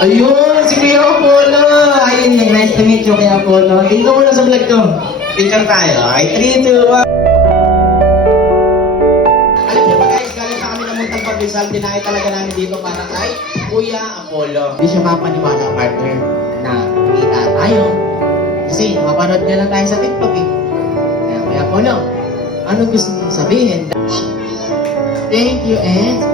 Ayun, si Kuya Apollo. Ayun, nice to meet you, Kuya Apollo. Tingnan mo na sa vlog ko. Picture tayo. Ay, 3, 2, 1. Alam niyo ba guys, galing pa kami ng Muntang Pag-Rizal. Dinay talaga namin dito para kay Kuya Apollo. Hindi siya mapaniwala, partner, na kita tayo. Kasi mapanood niya lang tayo sa TikTok eh. Kaya Kuya Apollo, ano gusto mong sabihin? Thank you, and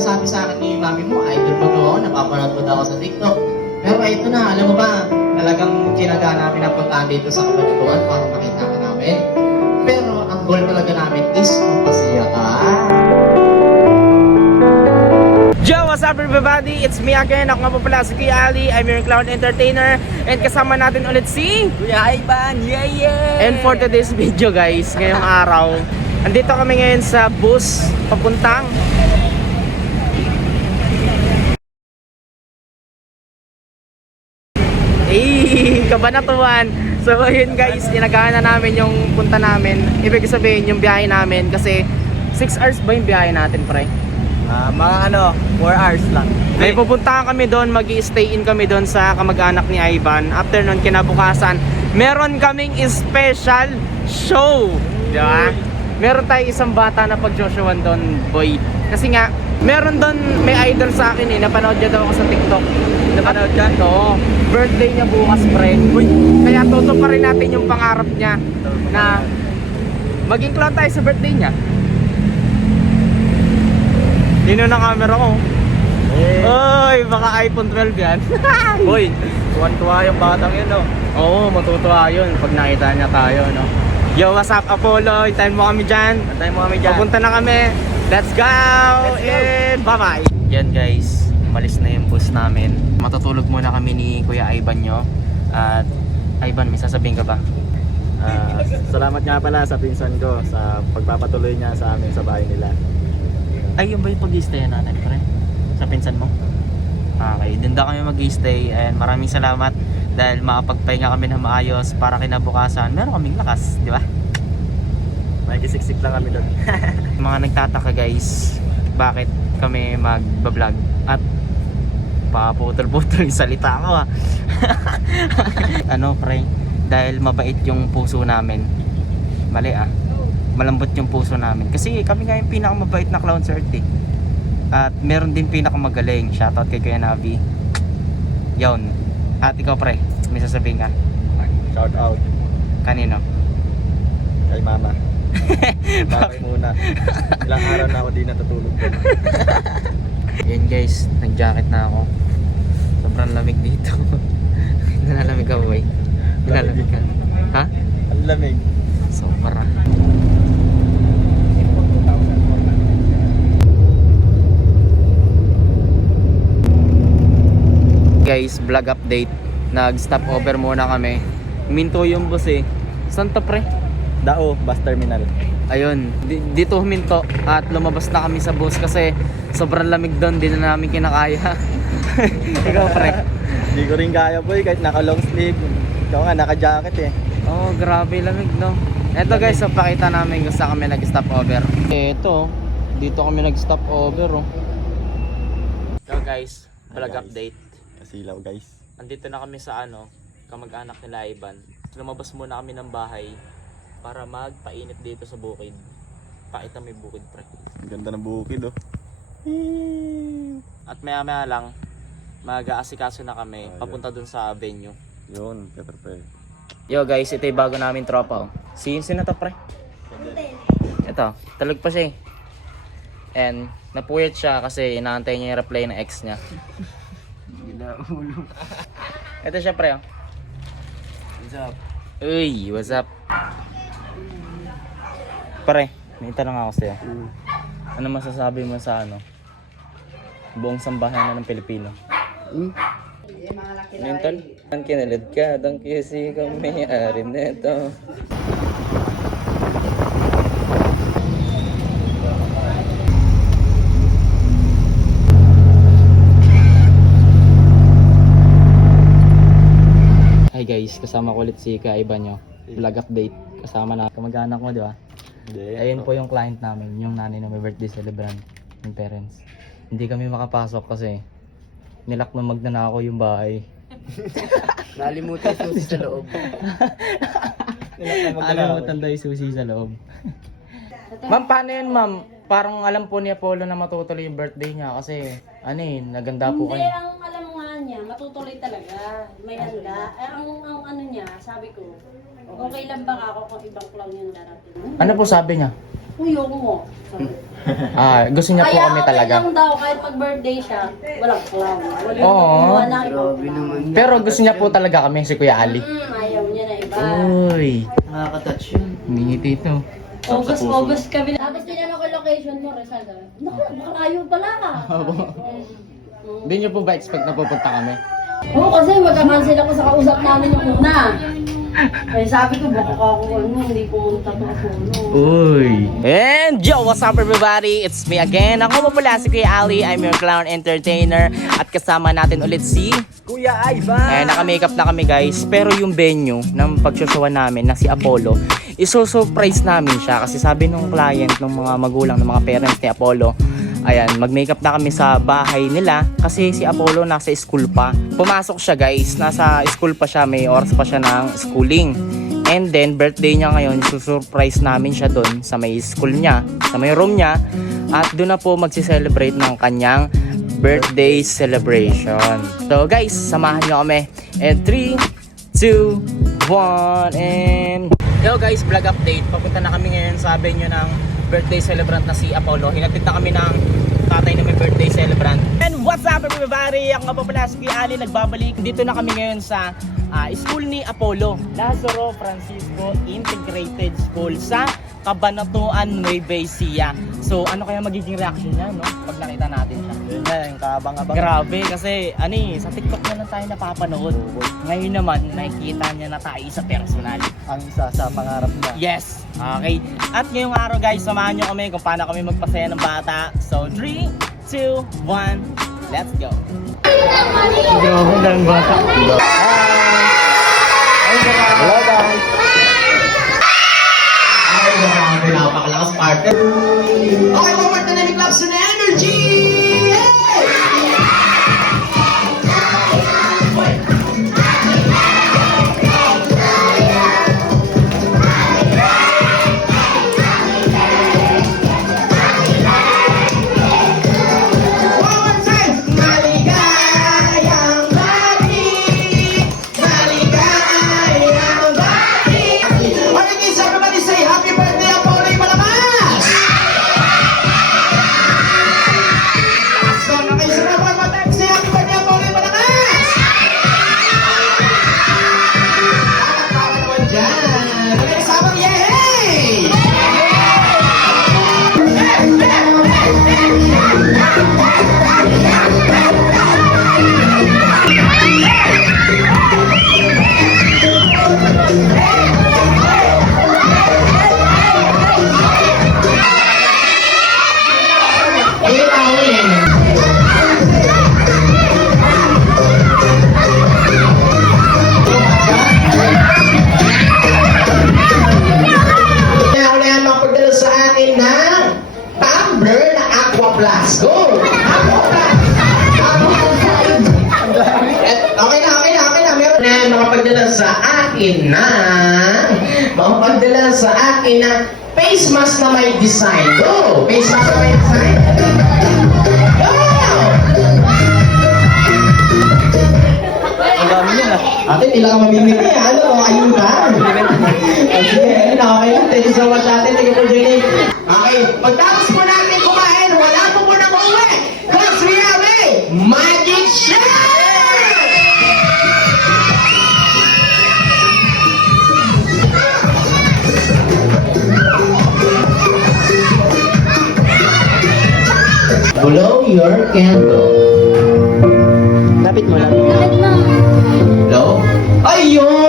sabi sa akin ni mami mo, idol mo daw ako, napapanood mo daw ako sa TikTok. Pero ito na, alam mo ba, talagang kinaga namin ang puntaan dito sa Kabanatuan para makita ka namin. Pero ang goal talaga namin is magpasaya ka. Yo, what's up everybody? It's me again. Ako nga po pala si Kuya Ali. I'm your clown entertainer. And kasama natin ulit si Kuya Ivan, yeah! And for today's video guys, ngayong araw, andito kami ngayon sa bus papuntang Kabanatuan. So ayun guys, inagahan na namin yung punta namin. Ibig sabihin yung biyahe namin kasi 6 hours ba yung biyahe natin, pre? Mga 4 hours lang. May pupuntahan kami doon, mag-i-stay in kami doon sa kamag-anak ni Ivan. After nun, kinabukasan, meron kaming special show. Di ba? Meron tayo isang bata na pag-Joshuan doon, boy. Kasi nga, meron doon, may idol sa akin eh, napanood niya daw ako sa TikTok. Napanood ka? Oo. Birthday niya bukas, pre. Uy, kaya toto pa rin natin yung pangarap niya na maging clown tayo sa birthday niya. Dino na camera ko. Oy, baka iPhone 12 yan. Boy, tuwan-tuwa yung batang yun, no? Oo, matutuwa yun pag nakita niya tayo, no? Yo, what's up, Apollo? Hintayin mo kami dyan. Antayin mo kami dyan. Papunta na kami. Let's go! And bye-bye! Yan guys, umalis na yung bus namin. Matutulog muna kami ni Kuya Ivan nyo. At Ivan, may sasabihin ka ba? Salamat nga pala sa pinsan ko sa pagpapatuloy niya sa amin sa bahay nila. Ay, yun ba yung pag-i-stay natin, pre? Sa pinsan mo? Okay, dun daw kami mag-i-stay. And maraming salamat dahil makapagpahinga kami ng maayos para kinabukasan. Meron kaming lakas, di ba? May kisiksik lang kami doon. Mga nagtataka guys, bakit kami mag-vlog at paputol-putol yung salita ko ano pre, dahil mabait yung puso namin. Mali malambot yung puso namin kasi kami nga yung pinakamabait na clown sa earth eh. At meron din pinakamagaling. Shoutout kay Kuya Navi. Yun. At ikaw pre, may sasabihin ka? Shout out Kanino? kay mama. Bakit muna? Ilang araw na ako di natutulog. Yan guys, nag-jacket na ako. Sobrang lamig dito. Nalalamig ka boy? Nalalamig ka? Ha? Ang lamig. Sobra. Guys, vlog update. Nag-stop over muna kami. Huminto yung bus eh. Saan to pre? Dao, bus terminal. Ayun, dito huminto at lumabas na kami sa bus kasi sobrang lamig doon, di na namin kinakaya. Ikaw pre? Hindi ko rin kaya boy kahit naka long sleeve. Ikaw nga naka jacket eh. Oh, grabe lamig no. Eto guys, so pakita namin kung saan kami nag-stop over. Eto, dito kami nag-stop over oh. So guys, vlog update. Kasilaw guys. Andito na kami sa kamag-anak nila Ivan. Lumabas muna kami ng bahay para magpainit dito sa bukid. Pakita mo yung bukid pre. Ang ganda ng bukid oh. At maya maya lang mag-aasikaso na kami papunta dun sa venue. Yun, perfect. Yo guys, ito yung bago namin tropa oh. Sino to pre? Ito, talog pa siya eh. And napuyat siya kasi inaantay niya yung reply ng ex niya. Ito siya pre oh. What's up? Uy, what's up? Pare, may tanong ako sa'yo. Ano masasabi mo sa buong sambahayan na ng Pilipino? Minton? Ang kinalad ka, dang kisi kang may-ari neto. Hi guys, kasama ko ulit si Kaiban nyo. Vlog update. Kasama na kamag-anak mo, di ba? Hindi. Ayun po yung client namin, yung nanay na may birthday celebrant, yung parents. Hindi kami makapasok kasi nilak na magnanakaw yung bahay. Nalimutan susi sa loob. Alam mo tanda yung susi sa loob. Ma'am, paano yun ma'am? Parang alam po ni Apollo na matutuloy yung birthday niya kasi ano eh, naganda po Hindi, kayo. ang alam mo nga niya, matutuloy talaga. May handa. Ang ano niya, sabi ko, okay lang ba ako kung ibang clown yung darating? Ano po sabi niya? Uyong mo. Sabi. Gusto niya po Kaya kami okay talaga. lang daw, kahit pag birthday siya, walang clown. Walang Oo. kumuha na ibang clown. Pero gusto niya po talaga kami, si Kuya Ali. Ayaw niya na iba. Uy, Nakaka-touch yun. humingiti ito. August kami. Tapos tinanong ko location mo, Rizal. Naku, makalayo pala ka. Hindi niyo po ba expect na pupunta kami? Oo, kasi magkakancel ako sa kausap namin yung una. Kaya sabi ko, baka ako hindi pumunta to ako. Uy! And yo, what's up everybody? It's me again. Ako po pala si Kuya Ali. I'm your clown entertainer. At kasama natin ulit si Kuya Ivan! naka-makeup na kami guys. Pero yung venue ng pagsusuwan namin na si Apollo, iso-surprise namin siya. Kasi sabi nung client, ng mga magulang, ng mga parents ni Apollo, ayan, mag-makeup na kami sa bahay nila. Kasi si Apollo nasa school pa. Pumasok siya guys, nasa school pa siya. May oras pa siya ng schooling. And then, birthday niya ngayon, susurprise namin siya doon sa may school niya, sa may room niya. At doon na po magsi-celebrate ng kanyang birthday celebration. So guys, samahan niyo kami. And 3, 2, 1, and... Yo guys, vlog update. Papunta na kami ngayon sa venue ng birthday celebrant na si Apollo. Hinatid na kami ng tatay na may birthday celebrant. And what's up everybody? Ako nga po pala si Kuya Ali, nagbabalik. Dito na kami ngayon sa school ni Apollo, Lazaro Francisco Integrated School sa Cabanatuan, Nueva Ecija. So ano kaya magiging reaction niya, no? Pag nakita natin siya. Yun na, yung kabang-abang. Grabe kasi sa TikTok na lang tayo napapanood. Ngayon naman nakikita niya na tayo sa personal. Ang isa sa pangarap niya. Yes! Okay. At ngayong araw guys, samahan nyo kami kung paano kami magpasaya ng bata. So 3, 2, 1, let's go! Grabe lang bata. Hello guys! Ay, napakalakas partner. Okay, forward na namin claps and energy! Makapagdala sa akin na face mask na may design. Go! Face mask na may design. Go! Ang dami niya na. Ate, hindi lang mamimili. Ano? Ayun ba? Okay, okay. Thank you so much, ate. Thank you for joining. Okay, pagtapos po natin kumain, wala po po nang uuwi. Because we have a magic share! Blow your candle. Lapit mo lang. Bakit na? Blow? Ayun!